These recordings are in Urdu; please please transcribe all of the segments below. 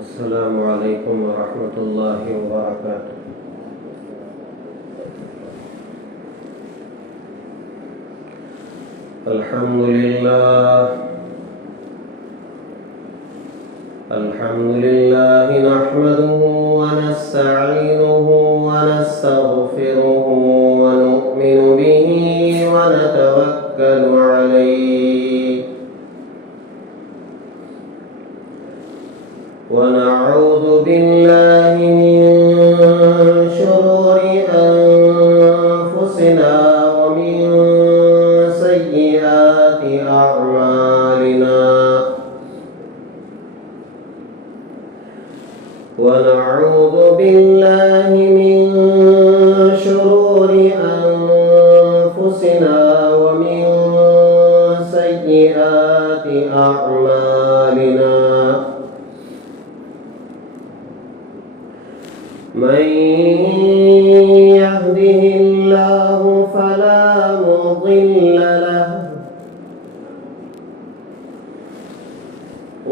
السلام علیکم ورحمۃ اللہ وبرکاتہ۔ الحمد للہ نحمده ونستعینه ونستغفره ونؤمن به ونتوکل علیہ ونعوذ باللہ من شرور انفسنا ومن سیئات اعمالنا ونعوذ باللہ من شرور انفسنا ومن سیئات اعمالنا من يهده الله فلا مضل له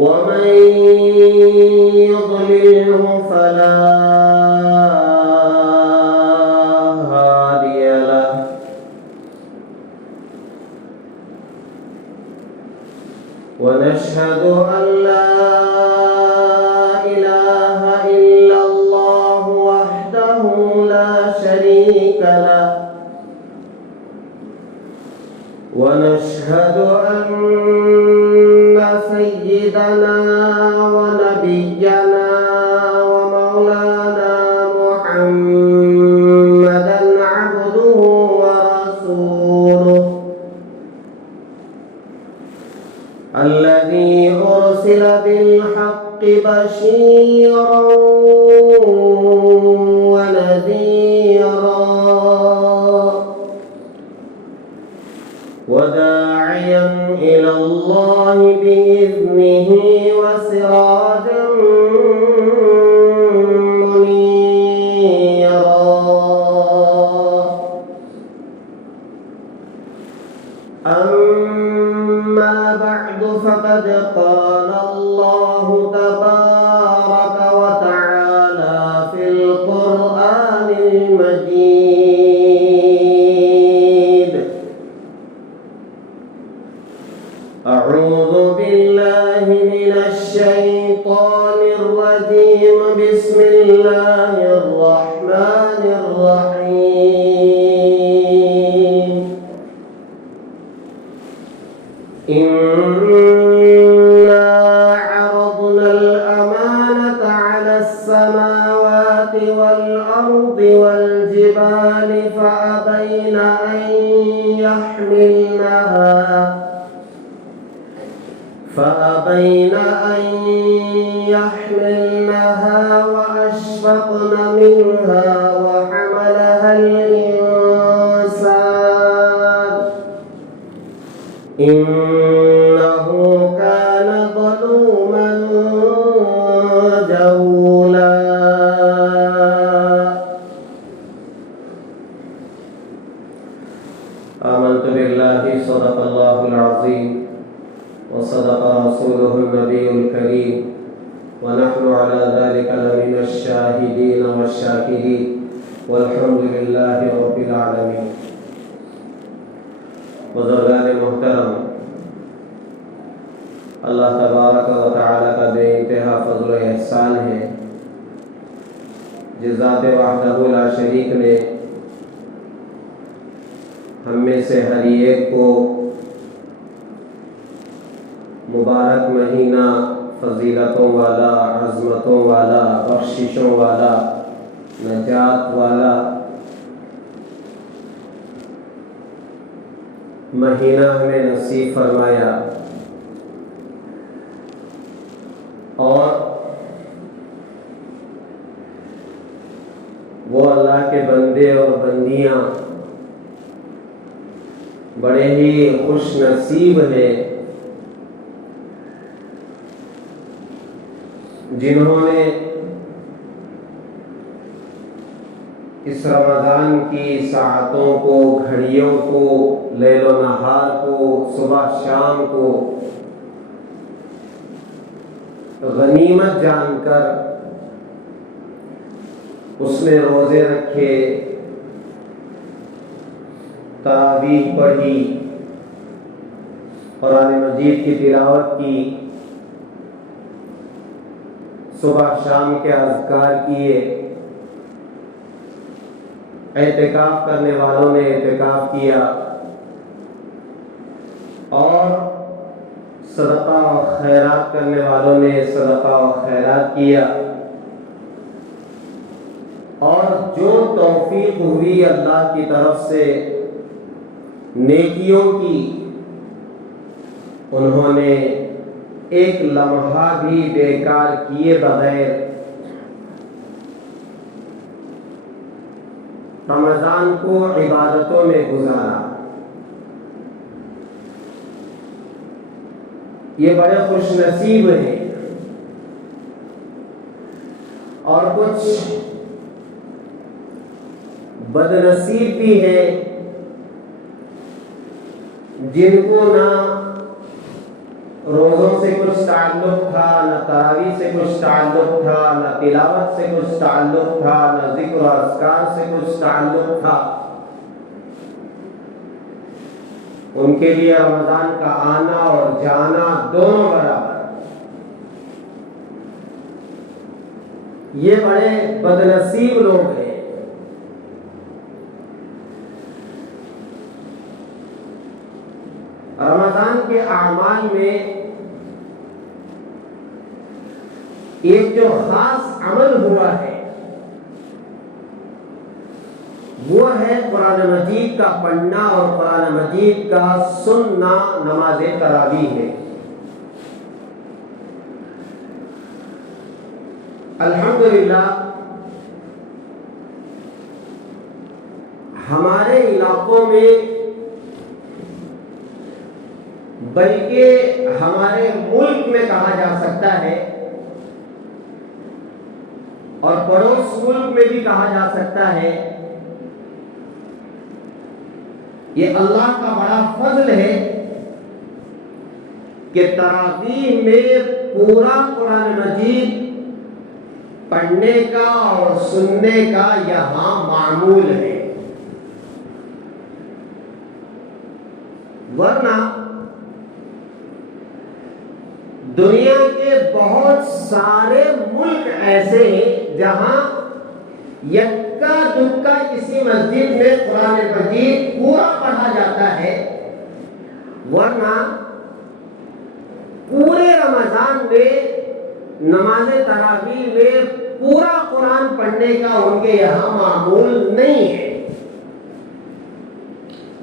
ومن يضلله فلا هادي له ونشهد أن لا إله إلا الله وحده لا شريك له ونشهد أن سيدنا ونبينا ومولانا محمدا عبده ورسوله الذي أرسل بالحق بشيرا ونذيرا وداعيا إلى الله بإذنه وسراجا منيرا أما بعد فقد قال الله تبارك وتعالى في القرآن المجيد أعوذ بالله من الشيطان الرجيم بسم الله الرحمن الرحيم إنا عرضنا الأمانة على السماوات والأرض والجبال فأبين أن يحملنها وأشفقن منها وحملها الإنسان إنه كان ظلوما جهولا آمنت بالله صدق الله العظيم وصدق رسوله النبي الكريم ونحن على ذلك لمن الشاهدين والشاكرين والحمد لله رب العالمين۔ بزرگان محترم، اللہ تبارک و تعالی کا بے انتہا فضل و احسان ہے جس ذات وحدہ لا شریک نے ہم میں سے ہر ایک کو مبارک مہینہ فضیلتوں والا، عظمتوں والا، بخششوں والا، نجات والا مہینہ ہمیں نصیب فرمایا، اور وہ اللہ کے بندے اور بندیاں بڑے ہی خوش نصیب ہیں جنہوں نے اس رمضان کی ساعتوں کو، گھڑیوں کو، لیل و نہار کو، صبح شام کو غنیمت جان کر اس نے روزے رکھے، تراویح پڑھی، قرآن مجید کی تلاوت کی، صبح شام کے اذکار کیے، اعتکاف کرنے والوں نے اعتکاف کیا، اور صدقہ و خیرات کرنے والوں نے صدقہ و خیرات کیا، اور جو توفیق ہوئی اللہ کی طرف سے نیکیوں کی، انہوں نے ایک لمحہ بھی بیکار کیے بغیر رمضان کو عبادتوں میں گزارا۔ یہ بڑے خوش نصیب ہیں۔ اور کچھ بد نصیب بھی ہیں جن کو نہ روزوں سے کچھ تعلق تھا، نہ تراویح سے کچھ تعلق تھا، نہ تلاوت سے کچھ تعلق تھا، نہ ذکر و اذکار سے کچھ تعلق تھا۔ ان کے لیے رمضان کا آنا اور جانا دونوں برابر۔ یہ بڑے بد نصیب لوگ ہیں۔ رمضان کے اعمال میں ایک جو خاص عمل ہوا ہے وہ ہے قرآن مجید کا پڑھنا اور قرآن مجید کا سننا نماز تراویح ہے۔ الحمدللہ ہمارے علاقوں میں، بلکہ ہمارے ملک میں کہا جا سکتا ہے، اور پڑوس ملک میں بھی کہا جا سکتا ہے، یہ اللہ کا بڑا فضل ہے کہ تراویح میں پورا قرآن مجید پڑھنے کا اور سننے کا یہاں معمول ہے۔ ورنہ دنیا کے بہت سارے ملک ایسے ہیں جہاں یکا دکا کسی مسجد میں قرآن مجید پورا پڑھا جاتا ہے، ورنہ پورے رمضان میں نماز تراویح میں پورا قرآن پڑھنے کا ان کے یہاں معمول نہیں ہے۔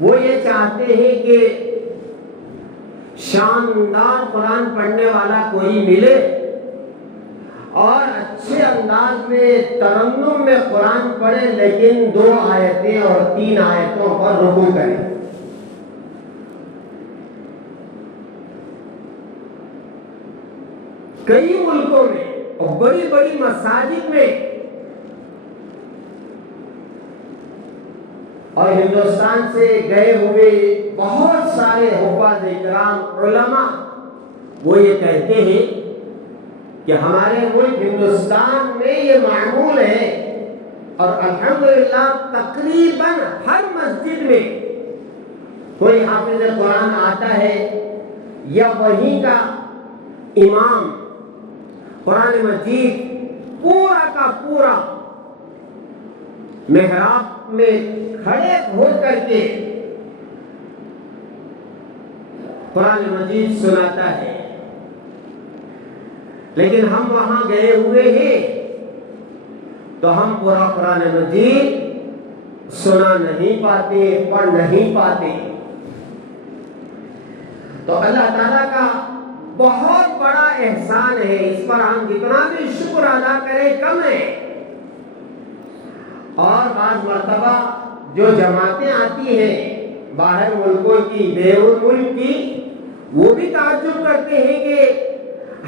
وہ یہ چاہتے ہیں کہ شاندار قرآن پڑھنے والا کوئی ملے اور اچھے انداز میں ترنم میں قرآن پڑھے، لیکن 2 آیتیں اور 3 آیتوں پر رکوع کرے۔ کئی ملکوں میں اور بڑی بڑی مساجد میں اور ہندوستان سے گئے ہوئے بہت سارے حفاظ اکرام علماء وہ یہ کہتے ہیں کہ ہمارے ملک ہندوستان میں یہ معمول ہے، اور الحمدللہ تقریباً ہر مسجد میں کوئی حافظ قرآن آتا ہے یا وہیں کا امام قرآن مجید پورا کا پورا محراب میں کھڑے ہو کر کے قرآن مجید سناتا ہے۔ لیکن ہم وہاں گئے ہوئے ہیں تو ہم پورا قرآن مجید سنا نہیں پاتے، پڑھ نہیں پاتے۔ تو اللہ تعالیٰ کا بہت بڑا احسان ہے، اس پر ہم جتنا بھی شکر ادا کریں کم ہے۔ اور بعض مرتبہ جو جماعتیں آتی ہیں باہر ملکوں کی، بیرون ملک کی، وہ بھی تعجب کرتے ہیں کہ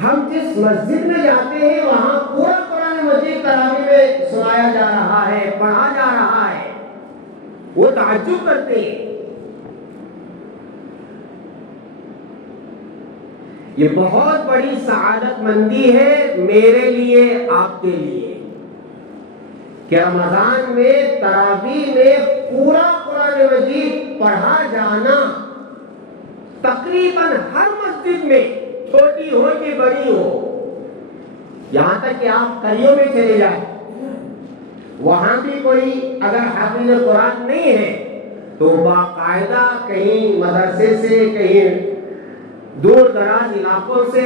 ہم جس مسجد میں جاتے ہیں وہاں پورا قرآن مجید تراویح میں سنایا جا رہا ہے، پڑھا جا رہا ہے۔ وہ تعجب کرتے ہیں۔ یہ بہت بڑی سعادت مندی ہے میرے لیے، آپ کے لیے، کہ رمضان میں تراویح میں پورا قرآن مجید پڑھا جانا، تقریباً ہر مسجد میں، چھوٹی ہو کہ بڑی ہو، یہاں تک کہ آپ قریوں میں چلے جائیں، وہاں بھی کوئی اگر حافظ قرآن نہیں ہے تو باقاعدہ کہیں مدرسے سے، کہیں دور دراز علاقوں سے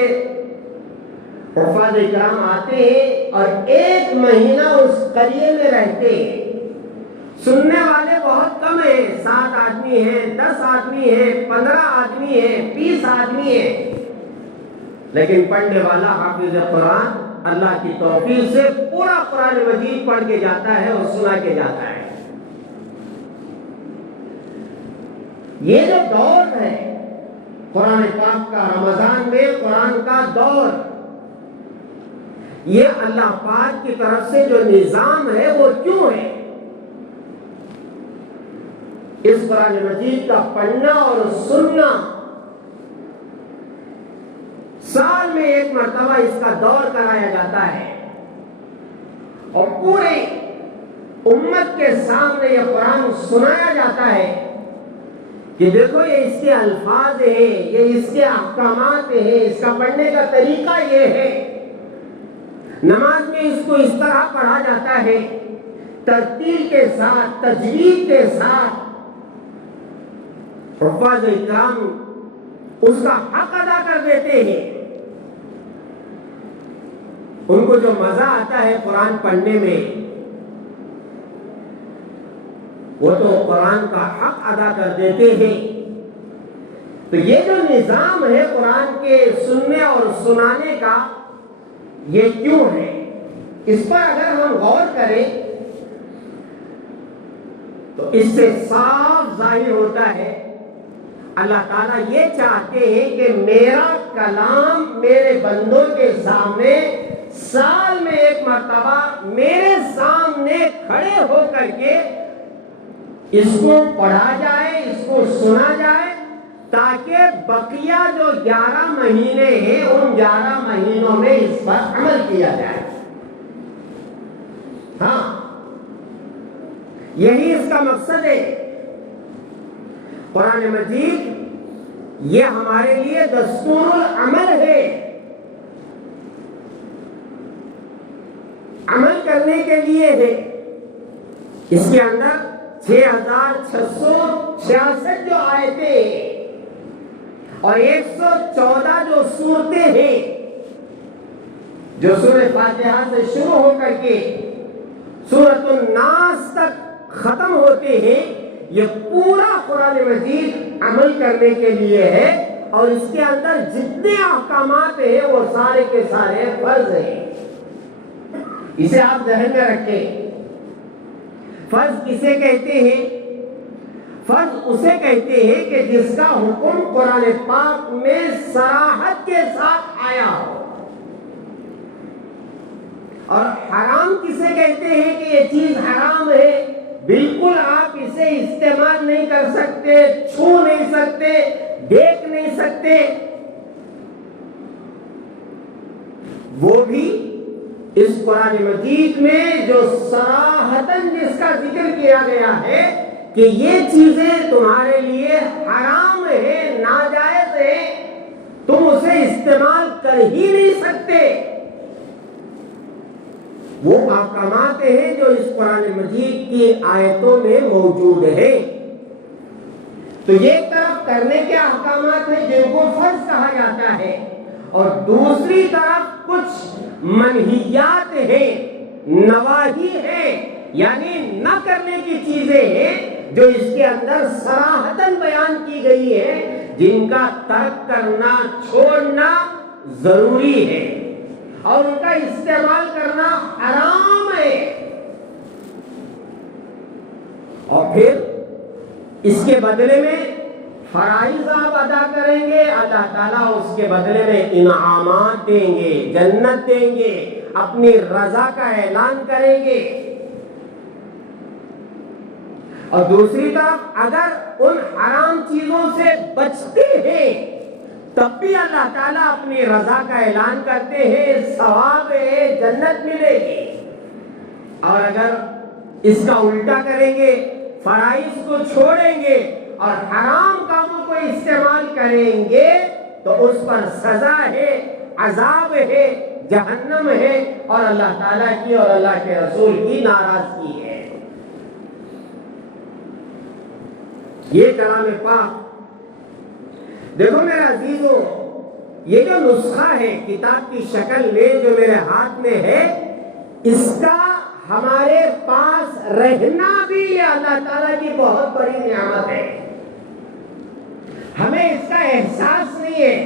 حفاظ کرام آتے ہیں اور 1 مہینہ اس قریے میں رہتے ہیں۔ سننے والے بہت کم ہیں، 7 آدمی ہیں، 10 آدمی ہیں، 15 آدمی ہیں، 20 آدمی ہیں، لیکن پڑھنے والا حافظ قرآن اللہ کی توفیق سے پورا قرآن مجید پڑھ کے جاتا ہے اور سنا کے جاتا ہے۔ یہ جو دور ہے قرآن پاک کا، رمضان میں قرآن کا دور، یہ اللہ پاک کی طرف سے جو نظام ہے وہ کیوں ہے؟ اس قرآن مجید کا پڑھنا اور سننا، سال میں 1 مرتبہ اس کا دور کرایا جاتا ہے اور پورے امت کے سامنے یہ قرآن سنایا جاتا ہے کہ دیکھو یہ اس کے الفاظ ہیں، یہ اس کے احکامات ہیں، اس کا پڑھنے کا طریقہ یہ ہے، نماز میں اس کو اس طرح پڑھا جاتا ہے، ترتیل کے ساتھ، تجوید کے ساتھ۔ حفاظ کرام اس کا حق ادا کر دیتے ہیں، ان کو جو مزہ آتا ہے قرآن پڑھنے میں وہ تو قرآن کا حق ادا کر دیتے ہیں۔ تو یہ جو نظام ہے قرآن کے سننے اور سنانے کا، یہ کیوں ہے؟ اس پر اگر ہم غور کریں تو اس سے صاف ظاہر ہوتا ہے اللہ تعالیٰ یہ چاہتے ہیں کہ میرا کلام میرے بندوں کے سامنے سال میں 1 مرتبہ میرے سامنے کھڑے ہو کر کے اس کو پڑھا جائے، اس کو سنا جائے، تاکہ بقیہ جو 11 مہینے ہیں ان 11 مہینوں میں اس پر عمل کیا جائے۔ ہاں، یہی اس کا مقصد ہے۔ قرآن مجید یہ ہمارے لیے دستور العمل ہے، عمل کرنے کے لیے ہے۔ اس کے اندر 6666 جو آیتیں ہیں اور 114 جو سورتیں ہیں، جو سورہ فاتحہ سے شروع ہو کر کے سورۃ الناس تک ختم ہوتے ہیں، یہ پورا قرآن مجید عمل کرنے کے لیے ہے، اور اس کے اندر جتنے احکامات ہیں وہ سارے کے سارے فرض ہیں۔ اسے آپ ذہن میں رکھیں۔ فرض کسے کہتے ہیں؟ فرض اسے کہتے ہیں کہ جس کا حکم قرآن پاک میں صراحت کے ساتھ آیا ہو۔ اور حرام کسے کہتے ہیں کہ یہ چیز حرام ہے، بالکل آپ اسے استعمال نہیں کر سکتے، چھو نہیں سکتے، دیکھ نہیں سکتے، وہ بھی اس قرآن مجید میں جو صراحتاً جس کا ذکر کیا گیا ہے کہ یہ چیزیں تمہارے لیے حرام ہے، ناجائز ہے، تم اسے استعمال کر ہی نہیں سکتے، وہ احکامات ہیں جو اس قرآن مجید کی آیتوں میں موجود ہیں۔ تو یہ ایک طرف کرنے کے احکامات ہیں جن کو فرض کہا جاتا ہے، اور دوسری طرف کچھ منہیات ہیں، نواہی ہیں، یعنی نہ کرنے کی چیزیں ہیں جو اس کے اندر صراحتاً بیان کی گئی ہے، جن کا ترک کرنا، چھوڑنا ضروری ہے اور ان کا استعمال کرنا حرام ہے۔ اور پھر اس کے بدلے میں فرائض آپ ادا کریں گے، اللہ تعالیٰ اس کے بدلے میں انعامات دیں گے، جنت دیں گے، اپنی رضا کا اعلان کریں گے۔ اور دوسری طرف اگر ان حرام چیزوں سے بچتے ہیں تب بھی اللہ تعالیٰ اپنی رضا کا اعلان کرتے ہیں، ثواب ہے، جنت ملے گی۔ اور اگر اس کا الٹا کریں گے، فرائض کو چھوڑیں گے اور حرام کاموں کو استعمال کریں گے تو اس پر سزا ہے، عذاب ہے، جہنم ہے، اور اللہ تعالیٰ کی اور اللہ کے رسول کی ناراضگی ہے۔ یہ کلام پاک دیکھو میرے عزیزو، یہ جو نسخہ ہے کتاب کی شکل میں جو میرے ہاتھ میں ہے، اس کا ہمارے پاس رہنا بھی یہ اللہ تعالیٰ کی بہت بڑی نعمت ہے۔ ہمیں اس کا احساس نہیں ہے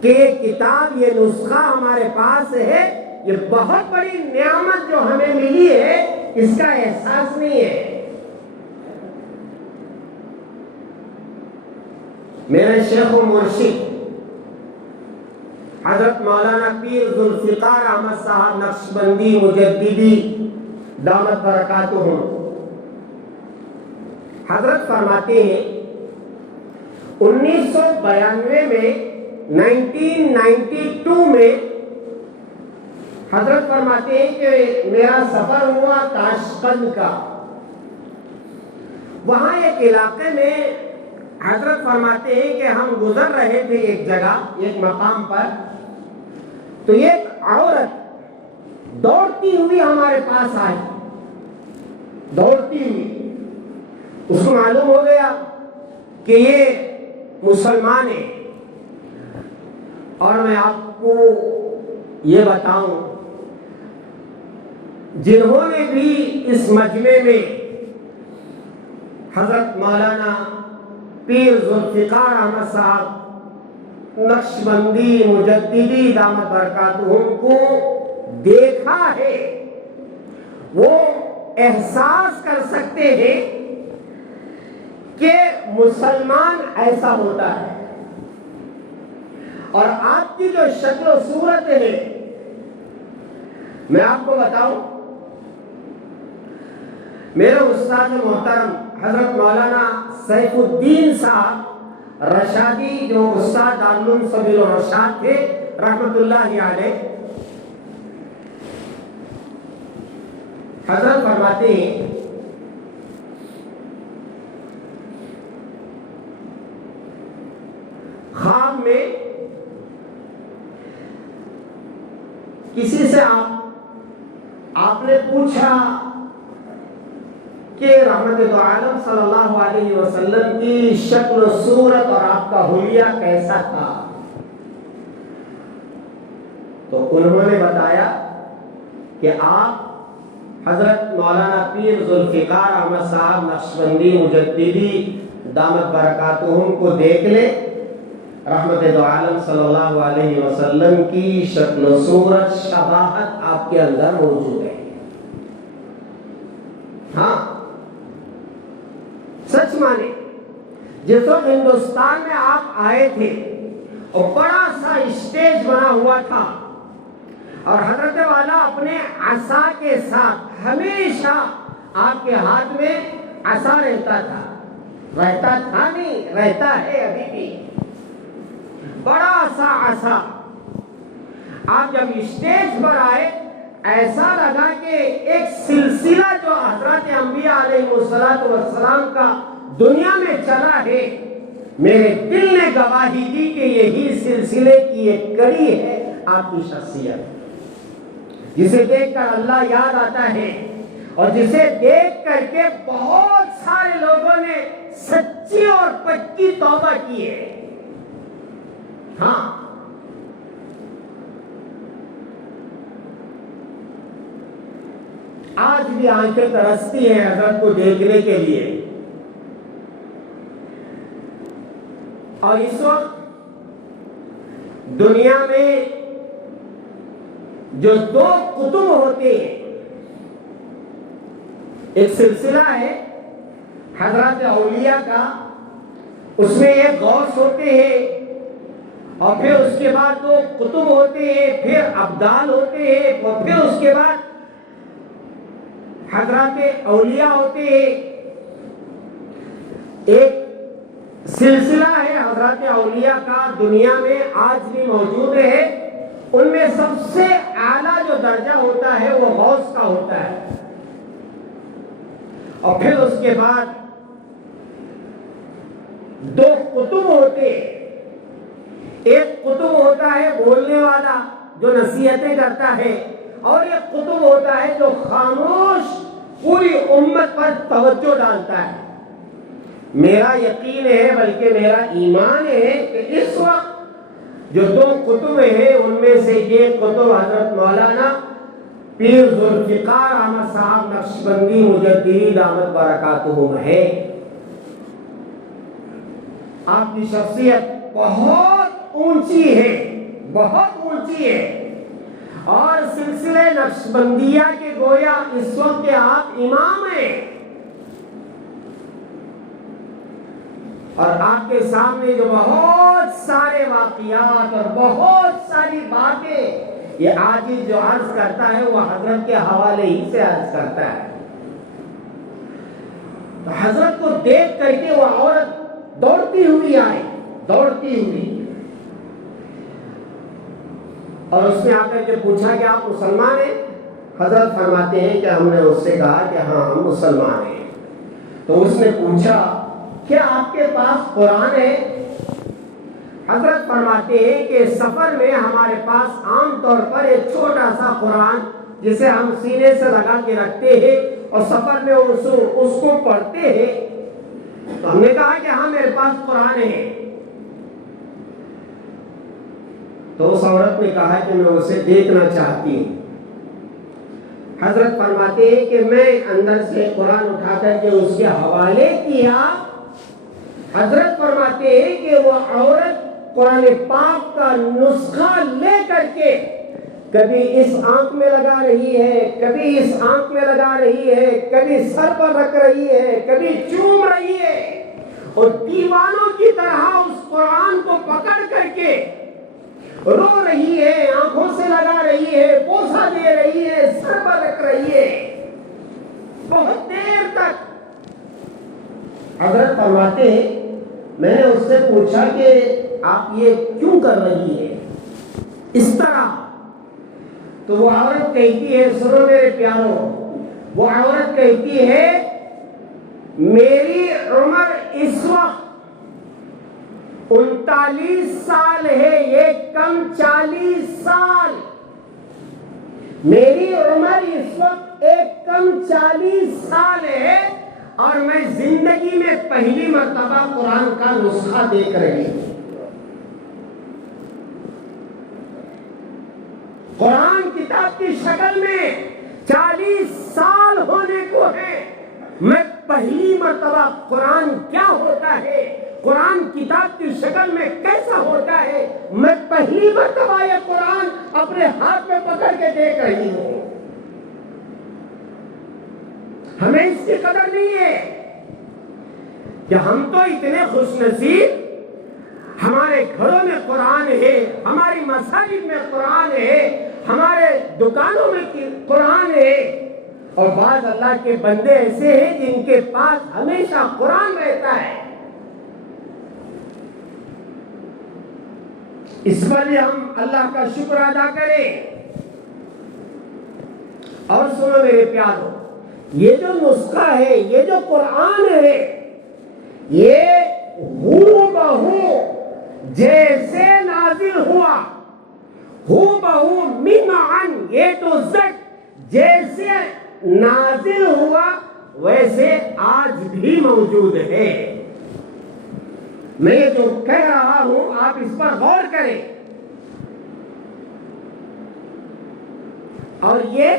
کہ یہ کتاب، یہ نسخہ ہمارے پاس ہے، یہ بہت بڑی نعمت جو ہمیں ملی ہے، اس کا احساس نہیں ہے۔ میرے شیخ و مرشد حضرت مولانا پیر ذوالفقار احمد صاحب نقشبندی مجددی دامت برکاتہم، حضرت فرماتے ہیں 1992 میں 1992 میں حضرت فرماتے ہیں کہ میرا سفر ہوا تاشقند کا۔ وہاں ایک علاقے میں حضرت فرماتے ہیں کہ ہم گزر رہے تھے ایک جگہ، ایک مقام پر، تو ایک عورت دوڑتی ہوئی ہمارے پاس آئی، دوڑتی ہوئی۔ اس کو معلوم ہو گیا کہ یہ مسلمان ہے۔ اور میں آپ کو یہ بتاؤں، جنہوں نے بھی اس مجمع میں حضرت مولانا پیر ذوالفقار احمد صاحب نقشبندی مجددی دامت برکاتہم کو دیکھا ہے، وہ احساس کر سکتے ہیں کہ مسلمان ایسا ہوتا ہے۔ اور آپ کی جو شکل و صورت ہے، میں آپ کو بتاؤں، میرے استاد محترم حضرت مولانا سیف الدین صاحب رشادی، جو استاد دارالعلوم سبیل الرشاد تھے رحمت اللہ علیہ، حضرت فرماتے ہیں خواب میں کسی سے آپ نے پوچھا کہ رحمت دو عالم صلی اللہ علیہ وسلم کی شکل و صورت اور آپ کا حلیہ کیسا تھا، تو انہوں نے بتایا کہ آپ حضرت مولانا پیر ذوالفقار احمد صاحب نقشبندی مجددی دامت برکاتہم کو دیکھ لیں، رحمت دو عالم صلی اللہ علیہ وسلم کی شکل و صورت، شباہت آپ کے اندر موجود ہے۔ ہاں سچ مانے، جس وقت ہندوستان میں آپ آئے تھے اور بڑا سا اسٹیج بنا ہوا تھا، اور حضرت والا اپنے عصا کے ساتھ ہمیشہ آپ کے ہاتھ میں عصا رہتا تھا، رہتا تھا نہیں، رہتا ہے ابھی بھی، بڑا سا عصا۔ آپ جب اسٹیج پر آئے، ایسا لگا کہ ایک سلسلہ جو حضرت انبیاء علیہ السلام کا دنیا میں چلا ہے، میرے دل نے گواہی دی کہ یہی سلسلے کی ایک کڑی ہے آپ کی شخصیت، جسے دیکھ کر اللہ یاد آتا ہے، اور جسے دیکھ کر کے بہت سارے لوگوں نے سچی اور پکی توبہ کی ہے۔ ہاں آج بھی آنکھیں ترستی ہیں حضرت کو دیکھنے کے لیے۔ اور اس وقت دنیا میں جو دو قطب ہوتے ہیں، ایک سلسلہ ہے حضرات اولیاء کا، اس میں ایک غوث ہوتے ہیں، اور پھر اس کے بعد دو قطب ہوتے ہیں، پھر ابدال ہوتے ہیں، اور پھر اس کے بعد حضرات اولیاء ہوتے ہیں۔ ایک سلسلہ ہے حضرات اولیاء کا دنیا میں آج بھی موجود ہے. ان میں سب سے اعلیٰ جو درجہ ہوتا ہے وہ غوث کا ہوتا ہے. اور پھر اس کے بعد دو قطب ہوتے. ایک قطب ہوتا ہے بولنے والا جو نصیحتیں کرتا ہے, اور ایک قطب ہوتا ہے جو خاموش پوری امت پر توجہ ڈالتا ہے. میرا یقین ہے, بلکہ میرا ایمان ہے کہ اس وقت جو دو قطب ہیں ان میں سے ایک قطب حضرت مولانا پیر ذوالفقار احمد صاحب نقشبندی مجددی دامت برکاتہم ہے. آپ کی شخصیت بہت اونچی ہے, بہت اونچی ہے, اور سلسلے نقشبندیہ کے گویا اس وقت کے آپ امام ہیں. اور آپ کے سامنے جو بہت سارے واقعات اور بہت ساری باتیں یہ عاجز جو عرض کرتا ہے وہ حضرت کے حوالے ہی سے عرض کرتا ہے. تو حضرت کو دیکھ کر کے وہ عورت دوڑتی ہوئی آئی, دوڑتی ہوئی, اور اس نے آ کر کے پوچھا کہ آپ مسلمان ہیں؟ حضرت فرماتے ہیں کہ ہم نے اس سے کہا کہ ہاں ہم مسلمان ہیں. تو اس نے پوچھا کیا آپ کے پاس قرآن ہے؟ حضرت فرماتے ہیں کہ سفر میں ہمارے پاس عام طور پر ایک چھوٹا سا قرآن جسے ہم سینے سے لگا کے رکھتے ہیں اور سفر میں اس کو پڑھتے ہیں. تو ہم نے کہا کہ ہاں میرے پاس قرآن ہے. تو اس عورت نے کہا کہ میں اسے دیکھنا چاہتی ہوں. حضرت فرماتے ہیں کہ میں اندر سے قرآن اٹھا کر کے اس کے حوالے کیا. حضرت فرماتے ہیں کہ وہ عورت قرآن پاک کا نسخہ لے کر کے کبھی اس آنکھ میں لگا رہی ہے, کبھی اس آنکھ میں لگا رہی ہے, کبھی سر پر رکھ رہی ہے, کبھی چوم رہی ہے, اور دیوانوں کی طرح اس قرآن کو پکڑ کر کے رو رہی ہے, آنکھوں سے لگا رہی ہے, بوسہ دے رہی ہے, سر پر رکھ رہی ہے بہت دیر تک. حضرت فرماتے ہیں میں نے اس سے پوچھا کہ آپ یہ کیوں کر رہی ہے اس طرح؟ تو وہ عورت کہتی ہے, سنو میرے پیاروں, وہ عورت کہتی ہے میری عمر اس وقت 39 سال ہے, یہ کم 40 سال. میری عمر اس وقت ایک کم 40 سال ہے, اور میں زندگی میں پہلی مرتبہ قرآن کا نسخہ دیکھ رہی ہوں. قرآن کتاب کی شکل میں 40 سال ہونے کو ہے. میں پہلی مرتبہ قرآن کیا ہوتا ہے, قرآن کتاب کی شکل میں کیسا ہوتا ہے, میں پہلی مرتبہ یہ قرآن اپنے ہاتھ میں پکڑ کے دیکھ رہی ہوں. ہمیں اس کی قدر نہیں ہے کہ ہم تو اتنے خوش نصیب, ہمارے گھروں میں قرآن ہے, ہماری مساجد میں قرآن ہے, ہمارے دکانوں میں قرآن ہے, اور بعض اللہ کے بندے ایسے ہیں جن کے پاس ہمیشہ قرآن رہتا ہے. اس پر بھی ہم اللہ کا شکر ادا کریں. اور سنو میرے پیارو, یہ جو نسخہ ہے, یہ جو قرآن ہے, یہ ہو بہو جیسے نازل ہوا, ہو بہو من عن اے ٹو زیڈ جیسے نازل ہوا ویسے آج بھی موجود ہے. میں جو کہہ رہا ہوں آپ اس پر غور کریں. اور یہ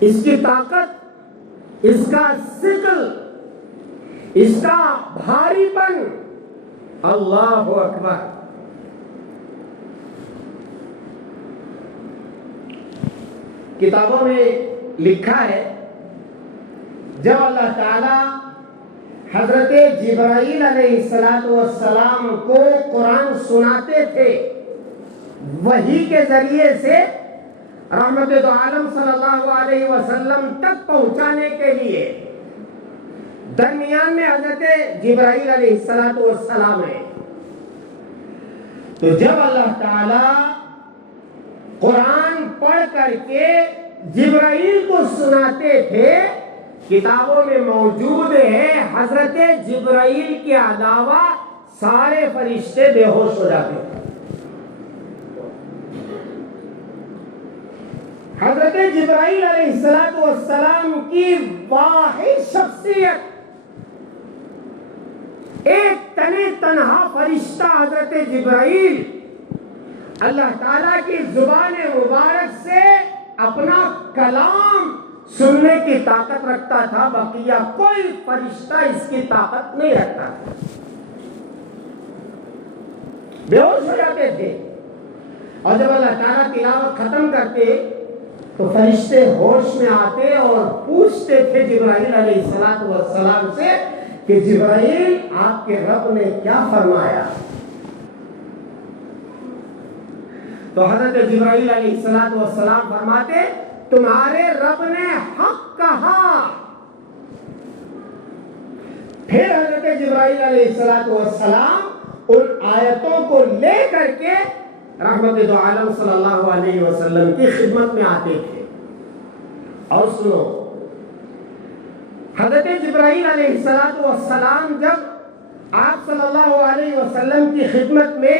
اس کی طاقت, اس کا ثقل, اس کا بھاری پن, اللہ اکبر. کتابوں میں لکھا ہے جب اللہ تعالی حضرت جبرائیل علیہ السلام کو قرآن سناتے تھے وحی کے ذریعے سے رحمت دو عالم صلی اللہ علیہ وسلم تک پہنچانے کے لیے, درمیان میں حضرت جبرائیل علیہ السلام ہے. تو جب اللہ تعالی قرآن پڑھ کر کے جبرائیل کو سناتے تھے، کتابوں میں موجود ہے حضرت جبرائیل کے علاوہ سارے فرشتے بے ہوش ہو جاتے تھے. حضرت جبرائیل علیہ السلام کی واحد شخصیت، ایک تنہا فرشتہ حضرت جبرائیل اللہ تعالیٰ کی زبان مبارک سے اپنا کلام سننے کی طاقت رکھتا تھا، بقیہ کوئی فرشتہ اس کی طاقت نہیں رکھتا تھا. بے ہوش ہو جاتے تھے. اور جب اللہ تعالیٰ تلاوت ختم کرتے تو فرشتے ہوش میں آتے اور پوچھتے تھے جبرائیل علیہ السلام سے کہ جبرائیل آپ کے رب نے کیا فرمایا؟ تو حضرت جبرائیل علیہ السلام فرماتے تمہارے رب نے حق کہا. پھر حضرت جبرائیل علیہ السلام ان آیتوں کو لے کر کے رحمت دو عالم صلی اللہ علیہ وسلم کی خدمت میں آتے تھے. اور سنو، حضرت جبرائیل علیہ السلام جب آپ صلی اللہ علیہ وسلم کی خدمت میں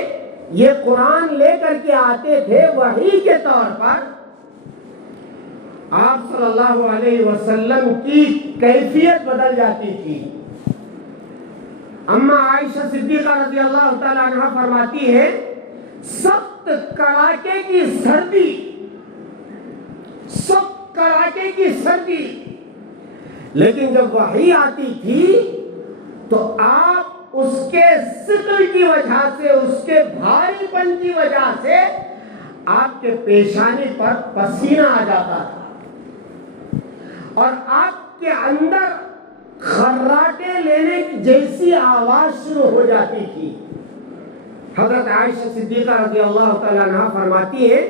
یہ قرآن لے کر کے آتے تھے وحی کے طور پر، آپ صلی اللہ علیہ وسلم کی کیفیت بدل جاتی تھی. اما عائشہ صدیقہ رضی اللہ تعالیٰ عنہ فرماتی ہے سخت کڑاکے کی سردی، سخت کڑاکے کی سردی، لیکن جب وحی آتی تھی تو آپ اس کے ثقل کی وجہ سے، اس کے بھاری پن کی وجہ سے آپ کے پیشانی پر پسینہ آ جاتا تھا اور آپ کے اندر خراٹے لینے کی جیسی آواز شروع ہو جاتی تھی. حضرت عائشہ صدیقہ رضی اللہ تعالیٰ عنہ فرماتی ہے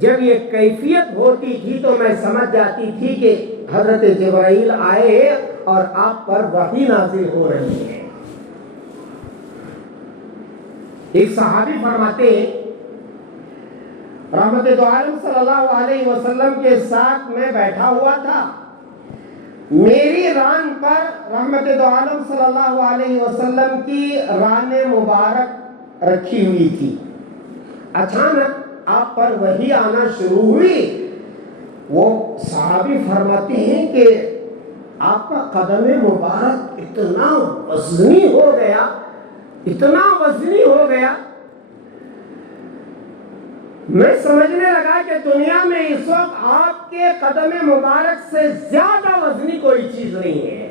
جب یہ کیفیت ہوتی تھی تو میں سمجھ جاتی تھی کہ حضرت جبرائیل آئے اور آپ پر وحی نازل ہو رہی ہے. ایک صحابی فرماتے رحمت دو عالم صلی اللہ علیہ وسلم کے ساتھ میں بیٹھا ہوا تھا، میری ران پر رحمت دو عالم صلی اللہ علیہ وسلم کی ران مبارک رکھی ہوئی تھی. اچانک آپ پر وحی آنا شروع ہوئی. وہ صحابی فرماتے ہیں کہ آپ کا قدم مبارک اتنا وزنی ہو گیا، اتنا وزنی ہو گیا، میں سمجھنے لگا کہ دنیا میں اس وقت آپ کے قدم مبارک سے زیادہ وزنی کوئی چیز نہیں ہے.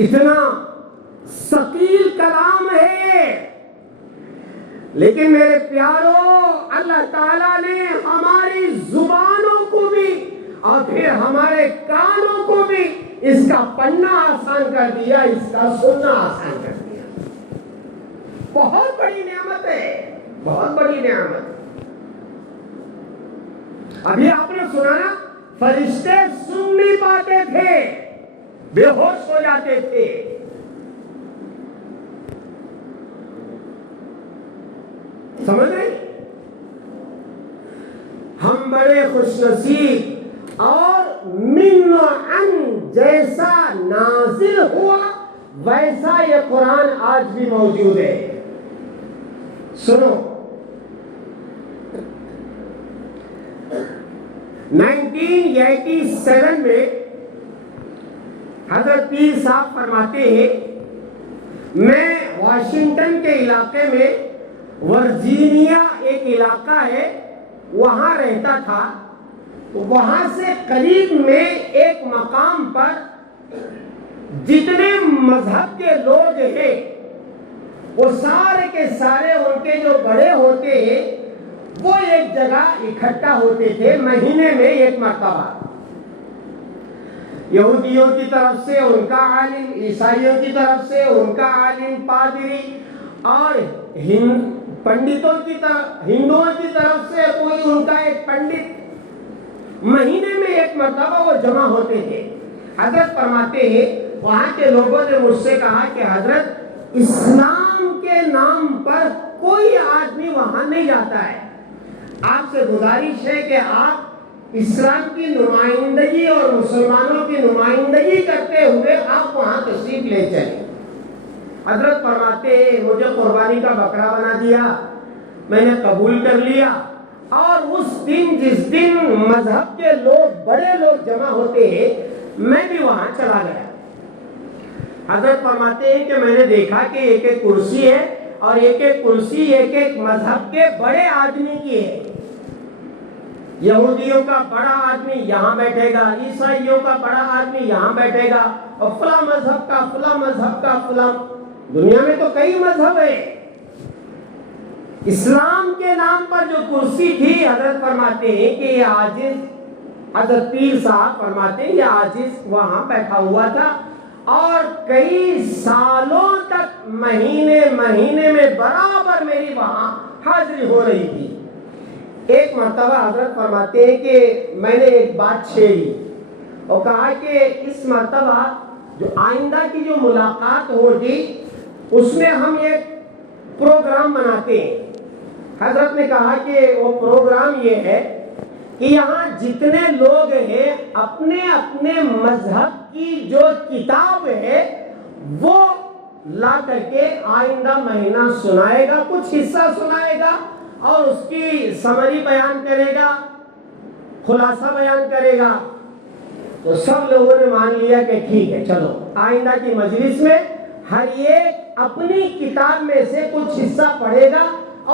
اتنا ثقیل کلام ہے. لیکن میرے پیارو، اللہ تعالیٰ نے ہماری زبانوں کو بھی اور پھر ہمارے کانوں کو بھی اس کا پڑھنا آسان کر دیا، اس کا سننا آسان کر دیا. بہت بڑی نعمت ہے، بہت بڑی نعمت. ابھی آپ نے سنا نا، فرشتے سن نہیں پاتے تھے، بے ہوش ہو جاتے تھے. سمجھ رہے؟ ہم بڑے خوش نصیب، اور من عن جیسا نازل ہوا ویسا یہ قرآن آج بھی موجود ہے. سنو، 1987 میں حضرت پیر صاحب فرماتے ہیں میں واشنگٹن کے علاقے میں، ورجینیا ایک علاقہ ہے، وہاں رہتا تھا. وہاں سے قریب میں ایک مقام پر جتنے مذہب کے لوگ ہیں وہ سارے کے سارے ان کے جو بڑے ہوتے ہیں وہ ایک جگہ اکٹھا ہوتے تھے مہینے میں ایک مرتبہ. یہودیوں کی طرف سے ان کا عالم، عیسائیوں کی طرف سے ان کا عالم پادری، اور پنڈتوں کی طرف، ہندوؤں کی طرف سے کوئی ان کا ایک پنڈت، مہینے میں ایک مرتبہ وہ جمع ہوتے تھے. حضرت فرماتے ہیں وہاں کے لوگوں نے مجھ سے کہا کہ حضرت اسلام کے نام پر کوئی آدمی وہاں نہیں جاتا ہے, آپ سے گزارش ہے کہ آپ اسلام کی نمائندگی اور مسلمانوں کی نمائندگی کرتے ہوئے آپ وہاں تشریف لے چلیں. حضرت فرماتے ہیں مجھے قربانی کا بکرا بنا دیا, میں نے قبول کر لیا, اور اس دن جس دن مذہب کے لوگ بڑے لوگ جمع ہوتے ہیں میں بھی وہاں چلا گیا. حضرت فرماتے ہیں کہ میں نے دیکھا کہ ایک ایک کرسی ہے اور ایک ایک کرسی ایک ایک مذہب کے بڑے آدمی کی ہے. یہودیوں کا بڑا آدمی یہاں بیٹھے گا, عیسائیوں کا بڑا آدمی یہاں بیٹھے گا, اور فلاں مذہب کا فلاں مذہب کا فلاں. دنیا میں تو کئی مذہب ہے. اسلام کے نام پر جو کرسی تھی حضرت فرماتے ہیں کہ یہ عاجز, حضرت پیر صاحب فرماتے ہیں یہ عاجز وہاں بیٹھا ہوا تھا, اور کئی سالوں تک مہینے مہینے میں برابر میری وہاں حاضری ہو رہی تھی. ایک مرتبہ حضرت فرماتے ہیں کہ میں نے ایک بات چھیڑی اور کہا کہ اس مرتبہ جو آئندہ کی جو ملاقات ہوگی اس میں ہم ایک پروگرام بناتے ہیں. حضرت نے کہا کہ وہ پروگرام یہ ہے کہ یہاں جتنے لوگ ہیں اپنے اپنے مذہب کی جو کتاب ہے وہ لا کر کے آئندہ مہینہ سنائے گا, کچھ حصہ سنائے گا اور اس کی سمری بیان کرے گا, خلاصہ بیان کرے گا. تو سب لوگوں نے مان لیا کہ ٹھیک ہے چلو آئندہ کی مجلس میں ہر ایک اپنی کتاب میں سے کچھ حصہ پڑھے گا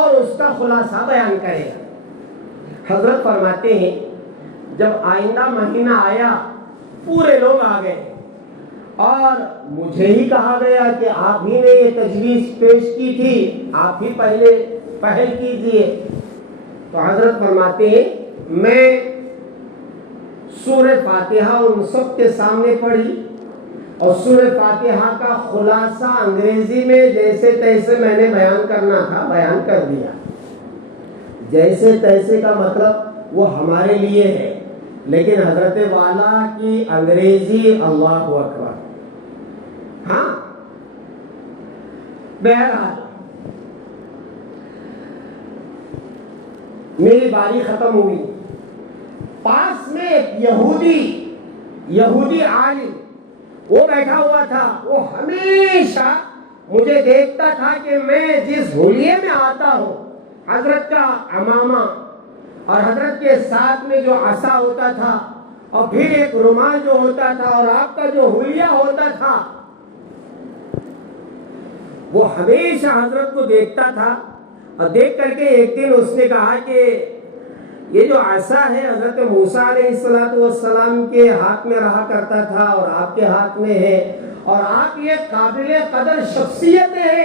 اور اس کا خلاصہ بیان کرے گا. حضرت فرماتے ہیں جب آئندہ مہینہ آیا پورے لوگ آ گئے اور مجھے ہی کہا گیا کہ آپ ہی نے یہ تجویز پیش کی تھی, آپ ہی پہل کیجئے. تو حضرت فرماتے ہیں میں سورہ فاتحہ ان سب کے سامنے پڑھی اور سورہ فاتحہ کا خلاصہ انگریزی میں جیسے تیسے میں نے بیان کرنا تھا بیان کر دیا. جیسے تیسے کا مطلب وہ ہمارے لیے ہے, لیکن حضرت والا کی انگریزی اللہ اکبر. ہاں بہرحال میری باری ختم ہوئی. پاس میں ایک یہودی عالم وہ بیٹھا ہوا تھا. وہ ہمیشہ مجھے دیکھتا تھا کہ میں جس ہولیے میں آتا ہوں حضرت کا عمامہ اور حضرت کے ساتھ میں جو عصا ہوتا تھا اور پھر ایک رومال جو ہوتا تھا اور آپ کا جو ہولیہ ہوتا تھا, وہ ہمیشہ حضرت کو دیکھتا تھا. اور دیکھ کر کے ایک دن اس نے کہا کہ یہ جو عصا ہے حضرت موسیٰ علیہ السلام کے ہاتھ میں رہا کرتا تھا اور آپ کے ہاتھ میں ہے, اور آپ یہ قابل قدر شخصیت ہے,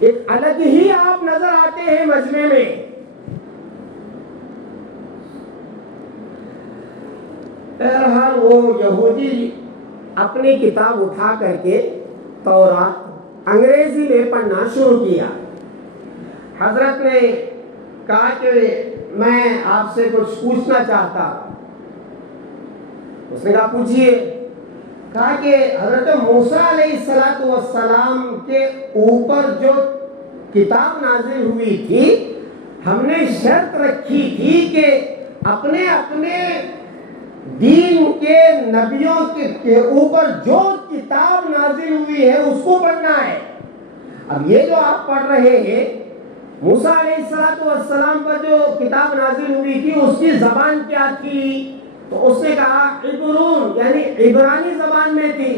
ایک الگ ہی آپ نظر آتے ہیں مجمع میں. بہرحال وہ یہودی اپنی کتاب اٹھا کر کے تورات انگریزی میں پڑھنا شروع کیا. حضرت نے کہا کہ میں آپ سے کچھ پوچھنا چاہتا. اس نے کہا پوچھئے. کہا کہ حضرت موسیٰ علیہ السلام کے اوپر جو کتاب نازل ہوئی تھی ہم نے شرط رکھی تھی کہ اپنے اپنے دین کے نبیوں کے اوپر جو کتاب نازل ہوئی ہے اس کو پڑھنا ہے. اب یہ جو آپ پڑھ رہے ہیں موسیٰ علیہ السلام پر جو کتاب نازل ہوئی تھی اس کی زبان کیا تھی؟ تو اس نے کہا عبرون یعنی عبرانی زبان میں تھی.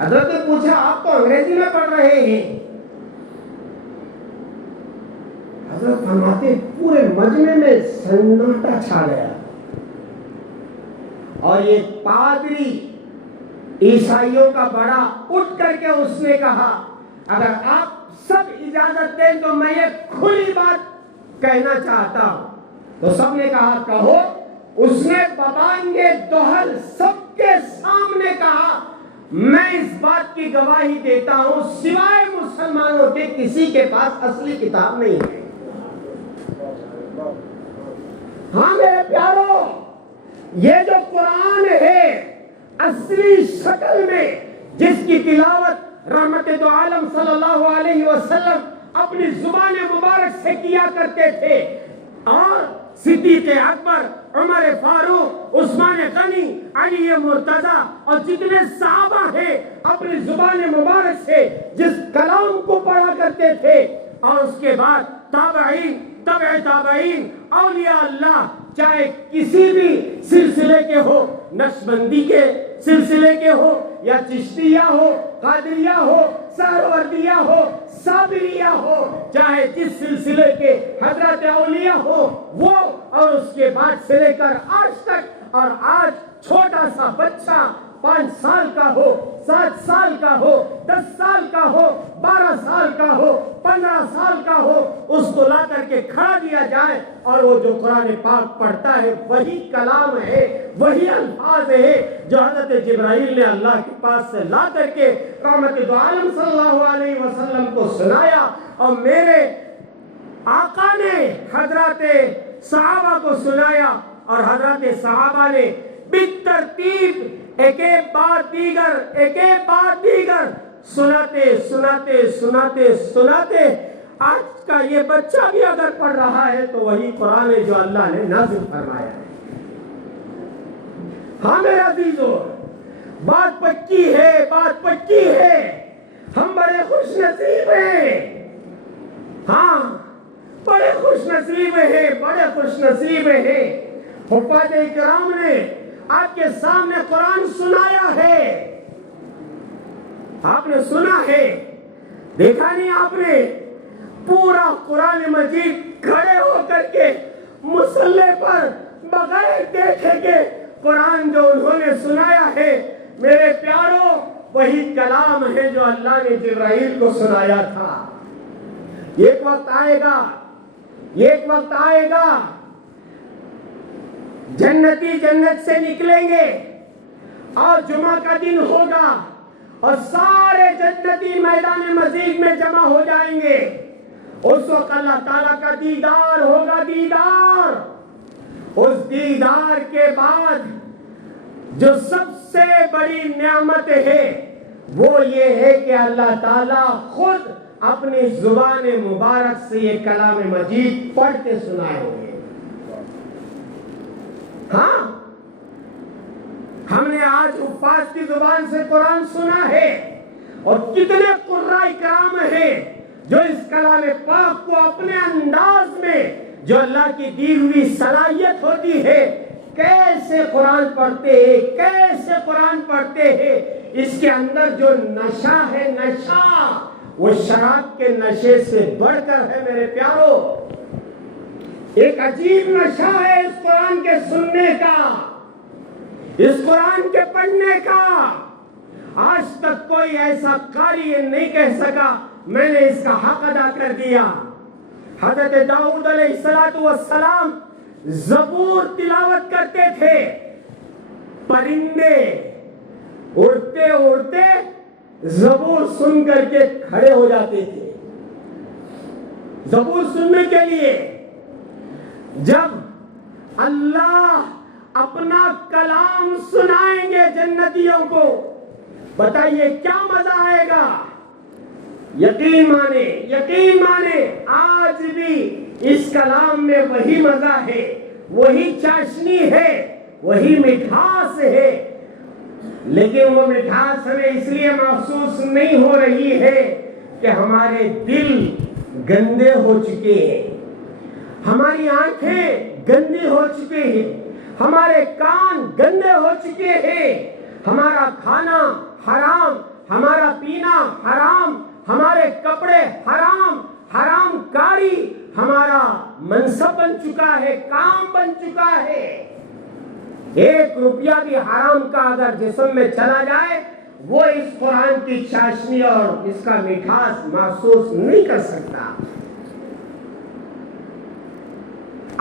حضرت نے پوچھا آپ تو انگریزی میں پڑھ رہے ہیں. حضرت فرماتے پورے مجمع میں سناٹا چھا گیا اور یہ پادری عیسائیوں کا بڑا اٹھ کر کے اس نے کہا اگر آپ سب اجازت دیں تو میں یہ کھلی بات کہنا چاہتا ہوں. تو سب نے کہا کہو. اس نے ببانگے دوہل سب کے سامنے کہا میں اس بات کی گواہی دیتا ہوں سوائے مسلمانوں کے کسی کے پاس اصلی کتاب نہیں ہے. ہاں میرے پیاروں یہ جو قرآن ہے اصلی شکل میں جس کی تلاوت رحمت دو عالم صلی اللہ علیہ وسلم اپنی زبان مبارک سے کیا کرتے تھے، اور صدیق اکبر، عمر فاروق، عثمان غنی، علی مرتضی اور جتنے صحابہ ہیں اپنی زبان مبارک سے جس کلام کو پڑھا کرتے تھے، اور اس کے بعد تابعین، تبع تابعین، اولیاء اللہ، چاہے کسی بھی سلسلے کے ہو، نقشبندی کے سلسلے کے ہو یا چشتیہ ہو، قادریہ ہو، سہروردیہ ہو، صابریہ ہو، چاہے جس سلسلے کے حضرت اولیاء ہو، وہ اور اس کے بعد سے لے کر آج تک، اور آج چھوٹا سا بچہ 5 سال کا ہو، 7 سال کا ہو، 10 سال کا ہو، 12 سال کا ہو، 15 سال کا ہو، اس کو لا کر کے کھڑا دیا جائے اور وہ جو قرآن پاک پڑھتا ہے وہی کلام ہے، وہی الفاظ ہے جو حضرت جبرائیل نے اللہ کے پاس سے لا کر کے رحمت دو عالم صلی اللہ علیہ وسلم کو سنایا، اور میرے آقا نے حضرات صحابہ کو سنایا، اور حضرات صحابہ نے بالترتیب ایک ایک بار دیگر سناتے سناتے سناتے سناتے آج کا یہ بچہ بھی اگر پڑھ رہا ہے تو وہی قرآن ہے جو اللہ نے نازل فرمایا ہے۔ ہاں میرے عزیزو، بات پکی ہے، ہم بڑے خوش نصیب ہیں، ہاں بڑے خوش نصیب ہیں۔ حفاظ کرام نے آپ کے سامنے قرآن سنایا ہے، آپ نے سنا ہے، دیکھا نہیں آپ نے؟ پورا قرآن مجید کھڑے ہو کر کے مصلی پر بغیر دیکھے کہ قرآن جو انہوں نے سنایا ہے میرے پیاروں وہی کلام ہے جو اللہ نے جبرائیل کو سنایا تھا۔ ایک وقت آئے گا جنتی جنت سے نکلیں گے اور جمعہ کا دن ہوگا اور سارے جنتی میدان مزید میں جمع ہو جائیں گے، اس وقت اللہ تعالیٰ کا دیدار ہوگا، اس دیدار کے بعد جو سب سے بڑی نعمت ہے وہ یہ ہے کہ اللہ تعالیٰ خود اپنی زبان مبارک سے یہ کلام مجید پڑھ کے سنائیں گے۔ ہاں ہم نے آج حفاظ کی زبان سے قرآن سنا ہے، اور کتنے قراء کرام ہیں جو اس کلام پاک کو اپنے انداز میں جو اللہ کی دی ہوئی صلاحیت ہوتی ہے کیسے قرآن پڑھتے ہیں، اس کے اندر جو نشہ ہے، وہ شراب کے نشے سے بڑھ کر ہے میرے پیارو۔ ایک عجیب نشہ ہے اس قرآن کے سننے کا، اس قرآن کے پڑھنے کا۔ آج تک کوئی ایسا قاری نہیں کہہ سکا میں نے اس کا حق ادا کر دیا۔ حضرت داؤد علیہ السلام زبور تلاوت کرتے تھے، پرندے اڑتے اڑتے زبور سن کر کے کھڑے ہو جاتے تھے زبور سننے کے لیے۔ جب اللہ اپنا کلام سنائیں گے جنتیوں کو، بتائیے کیا مزہ آئے گا؟ یقین مانے آج بھی اس کلام میں وہی مزہ ہے، وہی چاشنی ہے، وہی مٹھاس ہے، لیکن وہ مٹھاس ہمیں اس لیے محسوس نہیں ہو رہی ہے کہ ہمارے دل گندے ہو چکے ہیں، ہماری آنکھیں گندی ہو چکے ہیں، ہمارے کان گندے ہو چکے ہیں، ہمارا کھانا حرام، ہمارا پینا حرام، ہمارے کپڑے حرام کاری ہمارا منصب بن چکا ہے، کام بن چکا ہے۔ 1 روپیہ بھی حرام کا اگر جسم میں چلا جائے وہ اس قرآن کی چاشنی اور اس کا مٹھاس محسوس نہیں کر سکتا۔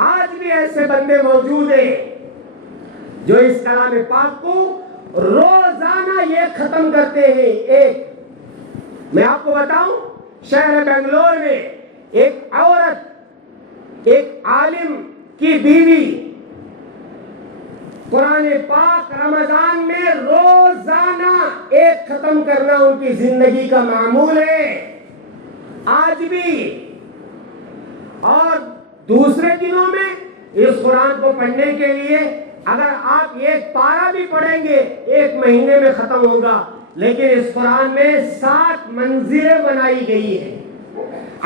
آج بھی ایسے بندے موجود ہیں جو اس کلام پاک کو روزانہ یہ ختم کرتے ہیں۔ میں آپ کو بتاؤں، شہر بنگلور میں ایک عورت، ایک عالم کی بیوی قرآن پاک رمضان میں روزانہ ایک ختم کرنا ان کی زندگی کا معمول ہے آج بھی، اور دوسرے دنوں میں اس قرآن کو پڑھنے کے لیے اگر آپ ایک پارہ بھی پڑھیں گے 1 مہینے میں ختم ہوگا، لیکن اس قرآن میں 7 منزلیں بنائی گئی ہیں۔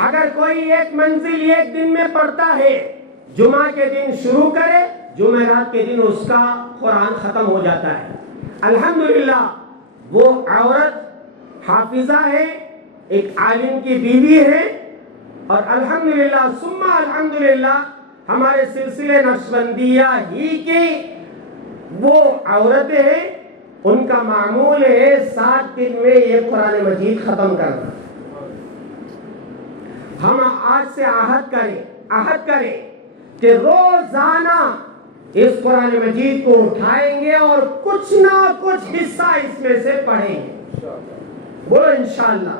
اگر کوئی ایک منزل 1 دن میں پڑھتا ہے، جمعہ کے دن شروع کرے، جمعرات کے دن اس کا قرآن ختم ہو جاتا ہے۔ الحمدللہ وہ عورت حافظہ ہے، ایک عالم کی بیوی ہے، اور الحمدللہ ثم الحمدللہ ہمارے سلسلے نقشبندیہ ہی کی وہ عورتیں ہیں، ان کا معمول ہے 7 دن میں یہ قرآن مجید ختم کرنا۔ ہم آج سے عہد کریں کہ روزانہ اس قرآن مجید کو اٹھائیں گے اور کچھ نہ کچھ حصہ اس میں سے پڑھیں گے، بولو انشاءاللہ۔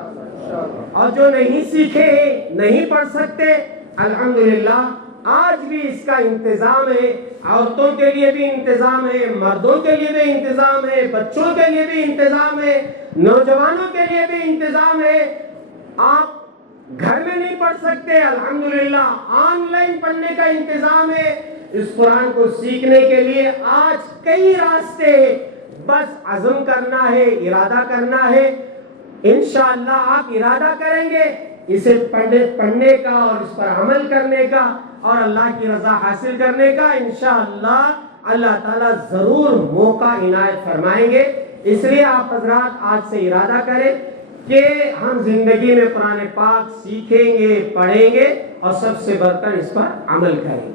اور جو نہیں سیکھے نہیں پڑھ سکتے، الحمدللہ آج بھی اس کا انتظام ہے، عورتوں کے لیے بھی انتظام ہے، مردوں کے لیے بھی انتظام ہے، بچوں کے لیے بھی انتظام ہے، نوجوانوں کے لیے بھی انتظام ہے۔ آپ گھر میں نہیں پڑھ سکتے، الحمدللہ آن لائن پڑھنے کا انتظام ہے۔ اس قرآن کو سیکھنے کے لیے آج کئی راستے ہیں، بس عزم کرنا ہے، ارادہ کرنا ہے۔ انشاءاللہ آپ ارادہ کریں گے اسے پڑھنے کا اور اس پر عمل کرنے کا اور اللہ کی رضا حاصل کرنے کا، انشاءاللہ اللہ تعالیٰ ضرور موقع عنایت فرمائیں گے۔ اس لیے آپ حضرات آج سے ارادہ کریں کہ ہم زندگی میں قرآن پاک سیکھیں گے، پڑھیں گے اور سب سے بڑھ کر اس پر عمل کریں گے،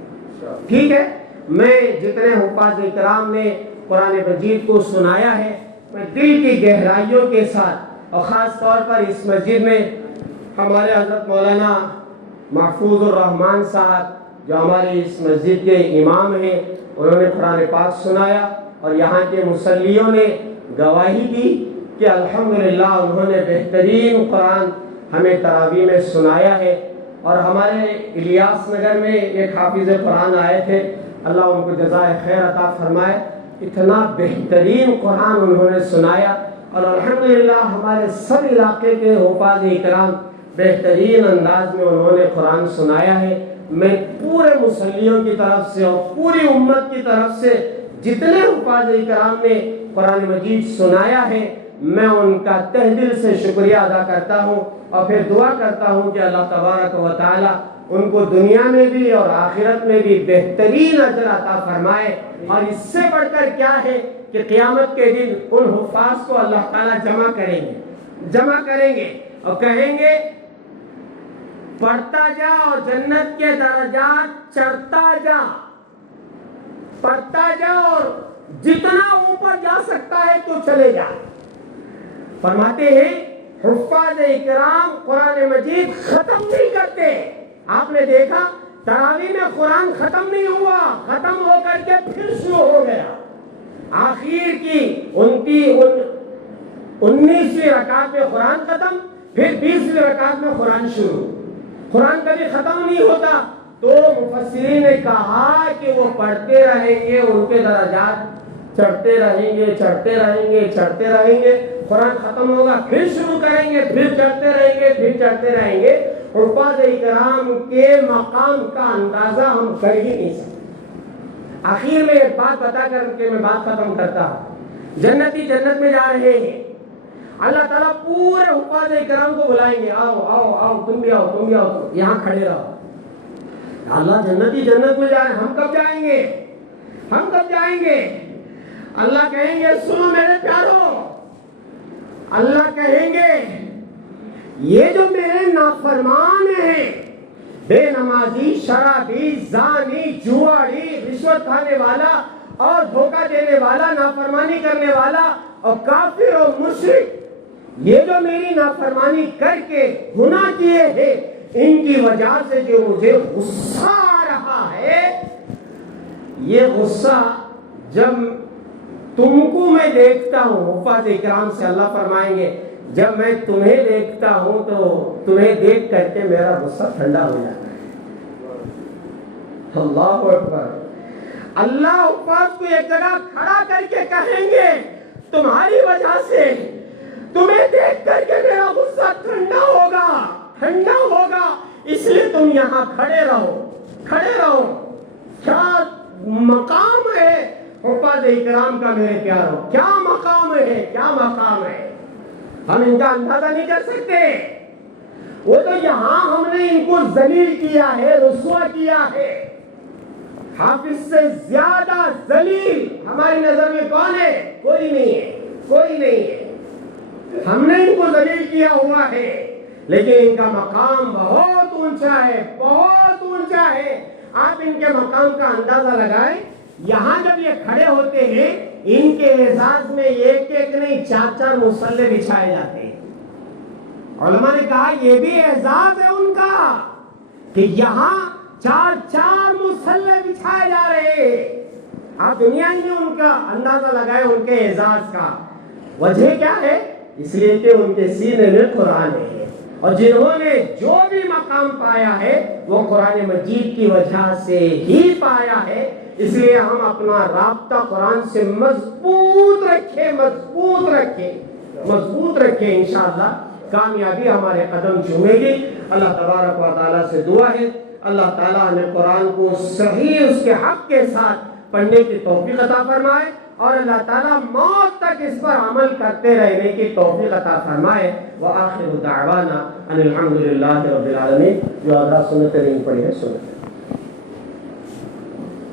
ٹھیک ہے؟ میں جتنے حفاظ کرام نے قرآن مجید کو سنایا ہے، میں دل کی گہرائیوں کے ساتھ، اور خاص طور پر اس مسجد میں ہمارے حضرت مولانا محفوظ الرحمان صاحب جو ہماری اس مسجد کے امام ہیں، انہوں نے قرآن پاک سنایا، اور یہاں کے مصلیوں نے گواہی دی کہ الحمدللہ انہوں نے بہترین قرآن ہمیں تراویح میں سنایا ہے۔ اور ہمارے الیاس نگر میں ایک حافظ قرآن آئے تھے، اللہ ان کو جزائے خیر عطا فرمائے، اتنا بہترین قرآن انہوں نے سنایا، اور الحمدللہ ہمارے سب علاقے کے حفاظ اکرام بہترین انداز میں انہوں نے قرآن سنایا ہے۔ میں پورے مصلیوں کی طرف سے اور پوری امت کی طرف سے جتنے حفاظ اکرام نے قرآن مجید سنایا ہے، میں ان کا تہ دل سے شکریہ ادا کرتا ہوں، اور پھر دعا کرتا ہوں کہ اللہ تبارک و تعالی ان کو دنیا میں بھی اور آخرت میں بھی بہترین اجر عطا فرمائے۔ اور اس سے بڑھ کر کیا ہے کہ قیامت کے دن ان حفاظ کو اللہ تعالیٰ جمع کریں گے اور کہیں گے پڑھتا جا اور جنت کے درجات چڑھتا جا، پڑھتا جا اور جتنا اوپر جا سکتا ہے تو چلے جا۔ فرماتے ہیں حفاظ اکرام قرآن مجید ختم نہیں کرتے۔ آپ نے دیکھا تراویح میں قرآن ختم نہیں ہوا، ختم ہو کر کے پھر شروع ہو گیا۔ آخر کی 19ویں رکعت میں قرآن ختم، پھر 20ویں رکعت میں قرآن شروع۔ قرآن کبھی ختم نہیں ہوتا، تو مفسرین نے کہا کہ وہ پڑھتے رہیں گے، ان کے درجات چڑھتے رہیں گے، چڑھتے رہیں گے، چڑھتے رہیں گے۔ قرآن ختم ہوگا، پھر شروع کریں گے، پھر چڑھتے رہیں گے، پھر چڑھتے رہیں گے۔ حفاظ اکرام کے مقام کا اندازہ ہم کر ہی نہیں سکتے۔ آخر میں ایک بات بتا کر کے میں بات ختم کرتا ہوں۔ جنتی جنت میں جا رہے ہیں، اللہ تعالیٰ پورے حفاظ اکرام کو بلائیں گے، آؤ آؤ آؤ، تم بھی آؤ، تم بھی آؤ، یہاں کھڑے رہو۔ اللہ جنتی جنت میں جا رہے ہیں، ہم کب جائیں گے؟ ہم کب جائیں گے؟ اللہ کہیں گے سنو میرے پیارو، اللہ کہیں گے یہ جو میرے نافرمان ہیں، بے نمازی، شرابی، زانی، جواری، رشوت کھانے والا اور دھوکہ دینے والا، نافرمانی کرنے والا اور کافر اور مشرک، یہ جو میری نافرمانی کر کے گناہ کیے ہیں، ان کی وجہ سے جو مجھے غصہ آ رہا ہے، یہ غصہ جب تم کو میں دیکھتا ہوں، حفاظ اکرام سے اللہ فرمائیں گے جب میں تمہیں دیکھتا ہوں تو تمہیں دیکھ کر کے میرا غصہ ٹھنڈا ہو جاتا ہے۔ اللہ اکبر۔ اللہ حفاظ کو ایک جگہ کھڑا کر کے کہیں گے تمہاری وجہ سے تمہیں دیکھ کر کے میرا غصہ ٹھنڈا ہوگا اس لیے تم یہاں کھڑے رہو. کیا مقام ہے حفاظ اکرام کا میرے پیاروں, کیا مقام ہے, ہم ان کا اندازہ نہیں کر سکتے. وہ تو یہاں ہم نے ان کو ذلیل کیا ہے, رسوا کیا ہے. حافظ سے زیادہ ذلیل ہماری نظر میں کون ہے؟ کوئی نہیں ہے. ہم نے ان کو ذلیل کیا ہوا ہے, لیکن ان کا مقام بہت اونچا ہے. آپ ان کے مقام کا اندازہ لگائیں. یہاں جب یہ کھڑے ہوتے ہیں ان کے اعزاز میں ایک نہیں 4 مصلے بچھائے جاتے ہیں. علماء نے کہا یہ بھی اعزاز ہے ان کا کہ یہاں 4 مصلے بچھائے جا رہے ہیں. آپ دنیا ہی میں ان کا اندازہ لگائیں ان کے اعزاز کا. وجہ کیا ہے؟ اس لیے کہ ان کے سینے میں قرآن ہے, اور جنہوں نے جو بھی مقام پایا ہے وہ قرآن مجید کی وجہ سے ہی پایا ہے. اس لیے ہم اپنا رابطہ قرآن سے مضبوط رکھیں. انشاءاللہ کامیابی ہمارے قدم چومے گی. اللہ تبارک و تعالیٰ سے دعا ہے اللہ تعالیٰ نے قرآن کو صحیح اس کے حق کے ساتھ پڑھنے کی توفیق عطا فرمائے, اور اللہ تعالیٰ موت تک اس پر عمل کرتے رہنے کی توفیق عطا فرمائے. وآخر دعوانا ان الحمدللہ رب العالمین. جو آدھا سنت نہیں پڑھی ہے سنت